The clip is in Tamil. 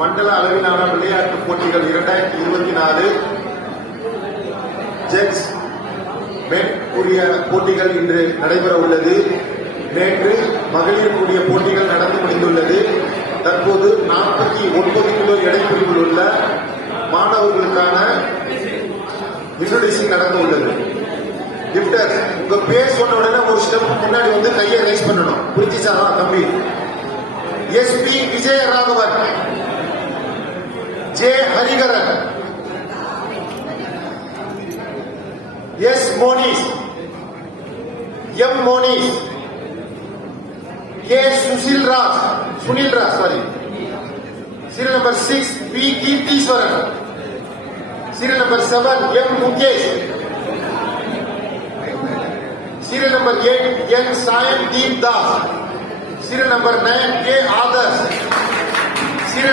மண்டல அளவிலான விளையாட்டு போட்டிகள் 2024 ஜெட்ஸ் மென் கூடிய போட்டிகள் இன்று நடைபெற உள்ளது. நேற்று மகளிர் கூடிய போட்டிகள் நடந்து முடிந்துள்ளது. தற்போது 49 கிலோ எடைப்பிரிவில் உள்ள மாணவர்களுக்கான இன்ட்ரோடியூசிங் நடந்து உள்ளது. லிப்டர் உங்க பேர் சொன்ன உடனே ஒரு ஸ்டெப் முன்னாடி வந்து கையை ரைஸ் பண்ணணும். புரிஞ்சுச்சாரா தம்பி? S P Vijayaraghavan, J Hariharan, S Monish, M Monish, K Sunilraj, sorry. Serial number 6 P Kirtishwaran, serial number 7 M Mukesh, serial number 8 N Sayan Deep Das, serial number 9 K Adarsh,